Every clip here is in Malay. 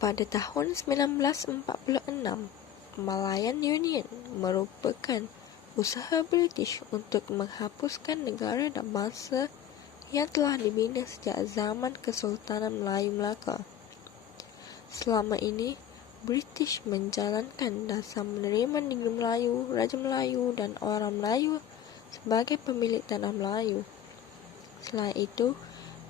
Pada tahun 1946, Malayan Union merupakan usaha British untuk menghapuskan negara dan bangsa yang telah dibina sejak zaman Kesultanan Melayu Melaka. Selama ini, British menjalankan dasar menerima negeri Melayu, Raja Melayu dan orang Melayu sebagai pemilik tanah Melayu. Selain itu,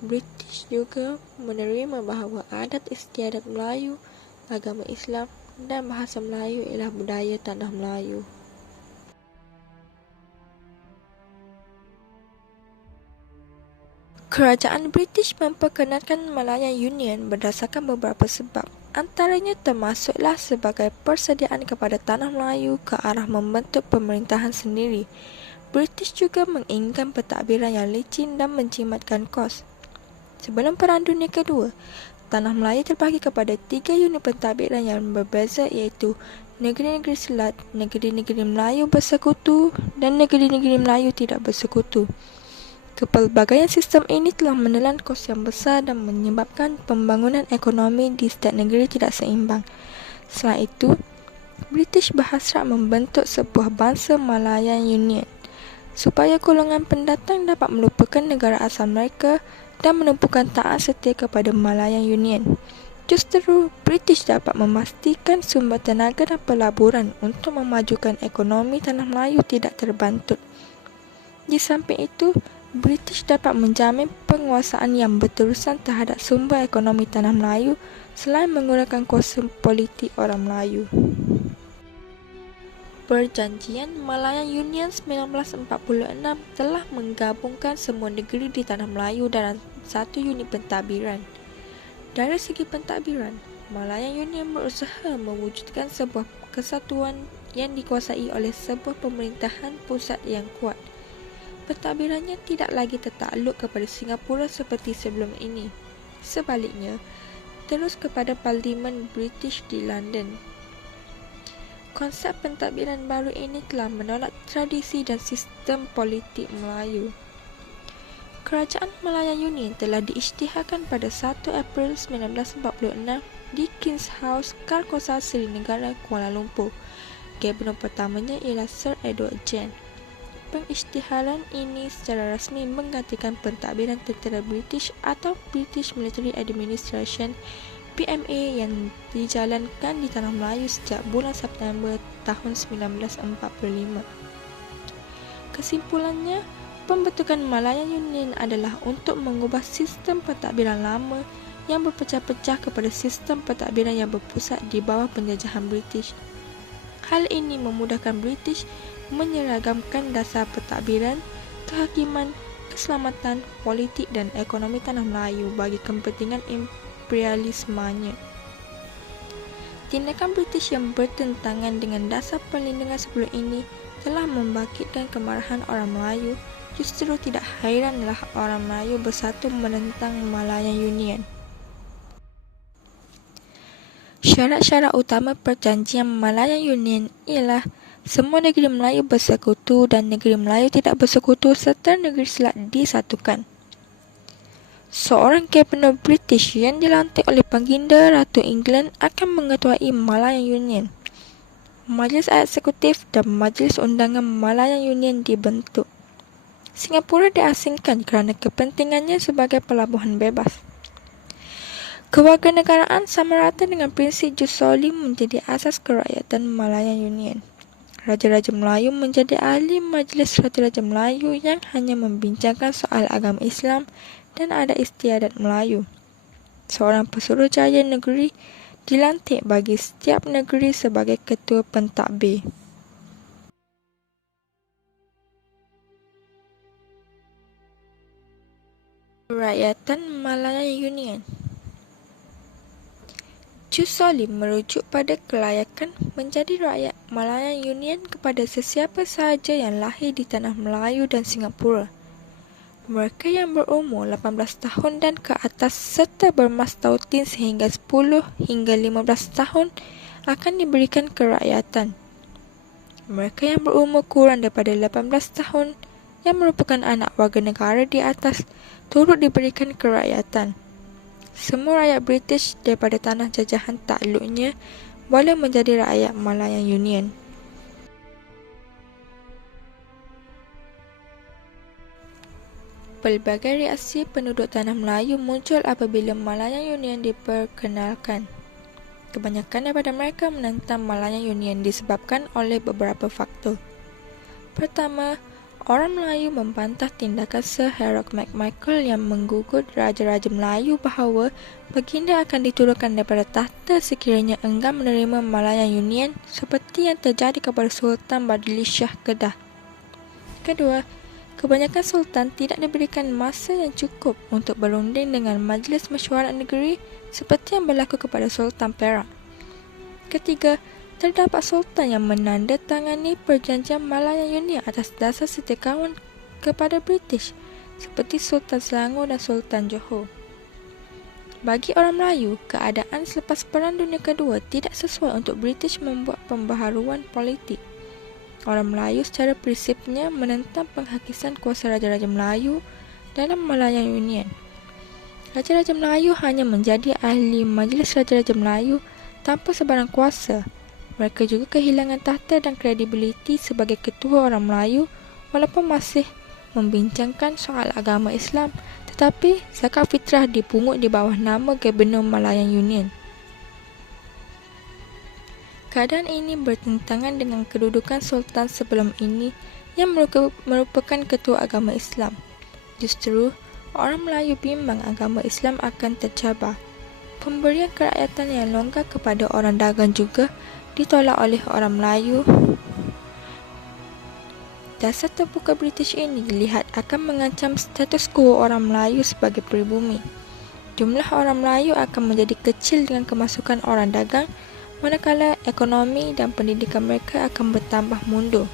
British juga menerima bahawa adat istiadat Melayu, agama Islam dan bahasa Melayu ialah budaya tanah Melayu. Kerajaan British memperkenalkan Malayan Union berdasarkan beberapa sebab. Antaranya termasuklah sebagai persediaan kepada tanah Melayu ke arah membentuk pemerintahan sendiri. British juga menginginkan pentadbiran yang licin dan menjimatkan kos. Sebelum Perang Dunia Kedua, tanah Melayu terbahagi kepada 3 unit pentadbiran yang berbeza iaitu Negeri-Negeri Selat, Negeri-Negeri Melayu Bersekutu dan Negeri-Negeri Melayu Tidak Bersekutu. Kepelbagaian sistem ini telah menelan kos yang besar dan menyebabkan pembangunan ekonomi di setiap negeri tidak seimbang. Selain itu, British berhasrat membentuk sebuah bangsa Malayan Union supaya golongan pendatang dapat melupakan negara asal mereka dan menumpukan taat setia kepada Malayan Union. Justru, British dapat memastikan sumber tenaga dan pelaburan untuk memajukan ekonomi tanah Melayu tidak terbantut. Di samping itu, British dapat menjamin penguasaan yang berterusan terhadap sumber ekonomi tanah Melayu selain menggunakan kuasa politik orang Melayu. Perjanjian Malayan Union 1946 telah menggabungkan semua negeri di tanah Melayu dalam satu unit pentadbiran. Dari segi pentadbiran, Malayan Union berusaha mewujudkan sebuah kesatuan yang dikuasai oleh sebuah pemerintahan pusat yang kuat. Pentadbirannya tidak lagi tertakluk kepada Singapura seperti sebelum ini. Sebaliknya, terus kepada Parlimen British di London. Konsep pentadbiran baru ini telah menolak tradisi dan sistem politik Melayu. Kerajaan Malayan Union telah diisytiharkan pada 1 April 1946 di King's House, Karkosa Seri Negara, Kuala Lumpur. Gubernur pertamanya ialah Sir Edward Gen. Pengisytiharan ini secara rasmi menggantikan pentadbiran tentera British atau British Military Administration PMA yang dijalankan di tanah Melayu sejak bulan September tahun 1945. Kesimpulannya, pembentukan Malayan Union adalah untuk mengubah sistem pentadbiran lama yang berpecah-pecah kepada sistem pentadbiran yang berpusat di bawah penjajahan British. Hal ini memudahkan British menyeragamkan dasar pentadbiran, kehakiman, keselamatan, politik dan ekonomi tanah Melayu bagi kepentingan imperialismenya. Tindakan British yang bertentangan dengan dasar perlindungan sebelum ini telah membangkitkan kemarahan orang Melayu. Justru tidak hairanlah orang Melayu bersatu menentang Malayan Union. Syarat-syarat utama perjanjian Malayan Union ialah semua negeri Melayu bersekutu dan negeri Melayu tidak bersekutu serta negeri Selat disatukan. Seorang Gubernur British yang dilantik oleh Baginda Ratu England akan mengetuai Malayan Union. Majlis Eksekutif dan Majlis Undangan Malayan Union dibentuk. Singapura diasingkan kerana kepentingannya sebagai pelabuhan bebas. Kewarganegaraan sama rata dengan prinsip jus soli menjadi asas kerakyatan Malayan Union. Raja-Raja Melayu menjadi ahli Majlis Raja-Raja Melayu yang hanya membincangkan soal agama Islam dan adat istiadat Melayu. Seorang pesuruhjaya negeri dilantik bagi setiap negeri sebagai ketua pentadbir. Kerakyatan Malayan Union. Jus soli merujuk pada kelayakan menjadi rakyat Malayan Union kepada sesiapa sahaja yang lahir di tanah Melayu dan Singapura. Mereka yang berumur 18 tahun dan ke atas serta bermastautin sehingga 10 hingga 15 tahun akan diberikan kerakyatan. Mereka yang berumur kurang daripada 18 tahun yang merupakan anak warga negara di atas turut diberikan kerakyatan. semua rakyat British daripada tanah jajahan takluknya boleh menjadi rakyat Malayan Union. Pelbagai reaksi penduduk tanah Melayu muncul apabila Malayan Union diperkenalkan. Kebanyakan daripada mereka menentang Malayan Union disebabkan oleh beberapa faktor. Pertama, orang Melayu membantah tindakan Sir Harold MacMichael yang menggugut Raja-Raja Melayu bahawa baginda akan diturunkan daripada tahta sekiranya enggan menerima Malayan Union seperti yang terjadi kepada Sultan Badli Shah Kedah. Kedua, kebanyakan sultan tidak diberikan masa yang cukup untuk berunding dengan Majlis Mesyuarat Negeri seperti yang berlaku kepada Sultan Perak. Ketiga, terdapat sultan yang menandatangani perjanjian Malayan Union atas dasar setiakawan kepada British seperti Sultan Selangor dan Sultan Johor. Bagi orang Melayu, keadaan selepas Perang Dunia Kedua tidak sesuai untuk British membuat pembaharuan politik. Orang Melayu secara prinsipnya menentang penghakisan kuasa Raja-Raja Melayu dalam Malayan Union. Raja-Raja Melayu hanya menjadi ahli Majlis Raja-Raja Melayu tanpa sebarang kuasa. Mereka juga kehilangan tahta dan kredibiliti sebagai ketua orang Melayu walaupun masih membincangkan soal agama Islam, tetapi zakat fitrah dipungut di bawah nama Gubernur Malayan Union. Keadaan ini bertentangan dengan kedudukan sultan sebelum ini yang merupakan ketua agama Islam. Justru, orang Melayu bimbang agama Islam akan tercabar. Pemberian kerakyatan yang longgar kepada orang dagang juga ditolak oleh orang Melayu. Dasar terbuka British ini dilihat akan mengancam status quo orang Melayu sebagai pribumi. Jumlah orang Melayu akan menjadi kecil dengan kemasukan orang dagang, manakala ekonomi dan pendidikan mereka akan bertambah mundur.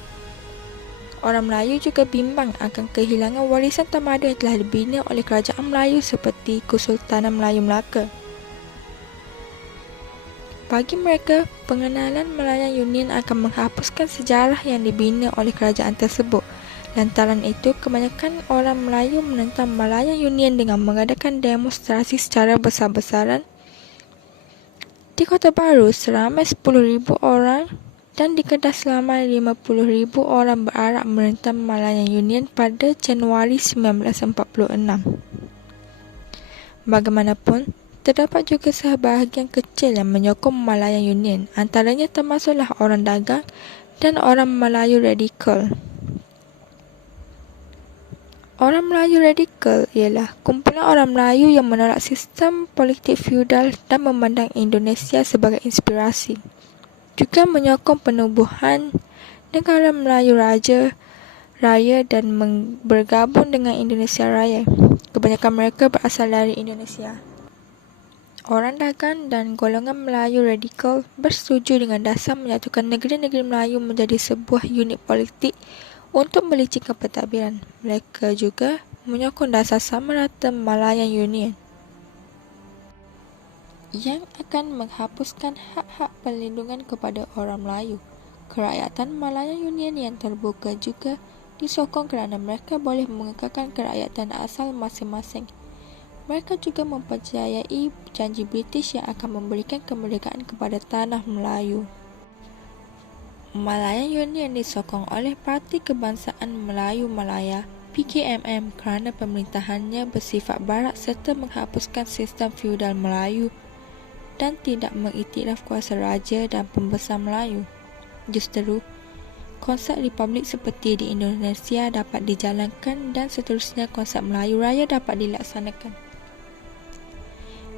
Orang Melayu juga bimbang akan kehilangan warisan tamadun yang telah dibina oleh kerajaan Melayu seperti Kesultanan Melayu Melaka. Bagi mereka, pengenalan Malayan Union akan menghapuskan sejarah yang dibina oleh kerajaan tersebut. Lantaran itu, kebanyakan orang Melayu menentang Malayan Union dengan mengadakan demonstrasi secara besar-besaran di Kota Baru seramai 10,000 orang dan di Kedah seramai 50,000 orang berarak menentang Malayan Union pada Januari 1946. Bagaimanapun, terdapat juga sebahagian kecil yang menyokong Malayan Union, antaranya termasuklah orang dagang dan orang Melayu radikal. Orang Melayu radikal ialah kumpulan orang Melayu yang menolak sistem politik feudal dan memandang Indonesia sebagai inspirasi. Juga menyokong penubuhan negara Melayu Raya dan bergabung dengan Indonesia Raya. Kebanyakan mereka berasal dari Indonesia. Orang dagang dan golongan Melayu radikal bersetuju dengan dasar menyatukan negeri-negeri Melayu menjadi sebuah unit politik untuk melicikkan pentadbiran. Mereka juga menyokong dasar sama rata Malayan Union yang akan menghapuskan hak-hak perlindungan kepada orang Melayu. Kerakyatan Malayan Union yang terbuka juga disokong kerana mereka boleh mengekalkan kerakyatan asal masing-masing. Mereka juga mempercayai janji British yang akan memberikan kemerdekaan kepada tanah Melayu. Malayan Union disokong oleh Parti Kebangsaan Melayu Malaya PKMM kerana pemerintahannya bersifat barat serta menghapuskan sistem feudal Melayu dan tidak mengiktiraf kuasa raja dan pembesar Melayu. Justru, konsep republik seperti di Indonesia dapat dijalankan dan seterusnya konsep Melayu Raya dapat dilaksanakan.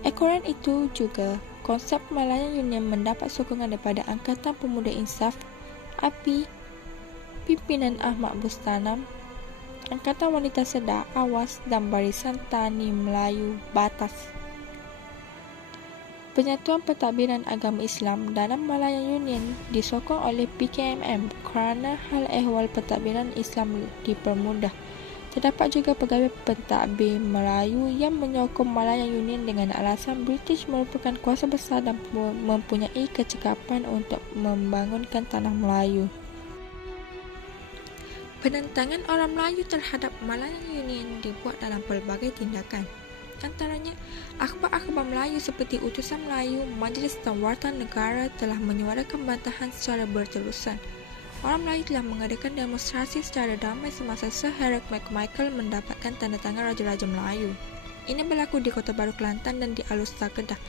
Ekoran itu juga, konsep Malayan Union mendapat sokongan daripada Angkatan Pemuda Insaf API, pimpinan Ahmad Bustanam, Angkatan Wanita Sedar Awas dan Barisan Tani Melayu Batas. Penyatuan pentadbiran agama Islam dalam Malayan Union disokong oleh PKMM kerana hal ehwal pentadbiran Islam dipermudah. Terdapat juga pegawai pentadbir Melayu yang menyokong Malayan Union dengan alasan British merupakan kuasa besar dan mempunyai kecekapan untuk membangunkan tanah Melayu. Penentangan orang Melayu terhadap Malayan Union dibuat dalam pelbagai tindakan. Antaranya, akhbar-akhbar Melayu seperti Utusan Melayu, Majlis dan Warta Negara telah menyuarakan bantahan secara berterusan. Orang Melayu telah mengadakan demonstrasi secara damai semasa Sir Harold MacMichael mendapatkan tanda tangan Raja-Raja Melayu. Ini berlaku di Kota Baru Kelantan dan di Alustar Kedah.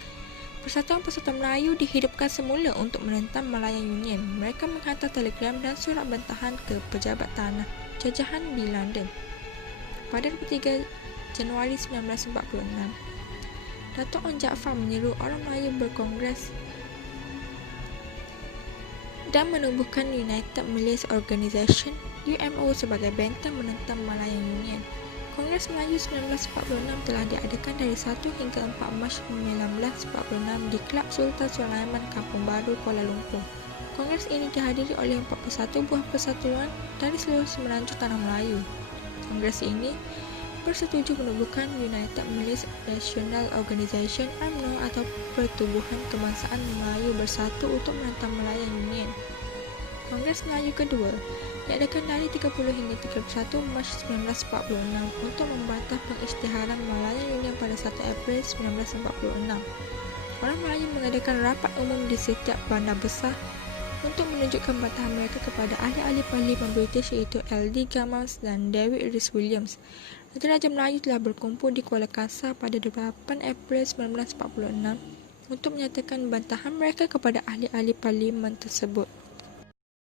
Persatuan-persatuan Melayu dihidupkan semula untuk menentang Malayan Union. Mereka menghantar telegram dan surat bantahan ke pejabat tanah jajahan di London. Pada 23 Januari 1946, Datuk Onn Jaafar menyeru orang Melayu berkongres dan menubuhkan United Malays Organisation (UMO) sebagai benteng menentang Malayan Union. Kongres Melayu 1946 telah diadakan dari 1 hingga 4 Mac 1946 di Kelab Sultan Sulaiman, Kampung Baru, Kuala Lumpur. Kongres ini dihadiri oleh 41 buah persatuan dari seluruh semenanjung Tanah Melayu. Kongres ini bersetuju menubuhkan United Malays National Organisation (UMNO) atau Pertubuhan Kebangsaan Melayu Bersatu untuk menentang Malayan Union. Kongres Melayu kedua diadakan dari 30 hingga 31 Mac 1946 untuk membantah pengisytiharan Malayan Union pada 1 April 1946. Orang Melayu mengadakan rapat umum di setiap bandar besar untuk menunjukkan bantahan mereka kepada ahli-ahli Parlimen British iaitu L.D. Gamals dan David Rhys-Williams. Raja-Raja Melayu telah berkumpul di Kuala Kangsar pada 8 April 1946 untuk menyatakan bantahan mereka kepada ahli-ahli Parlimen tersebut.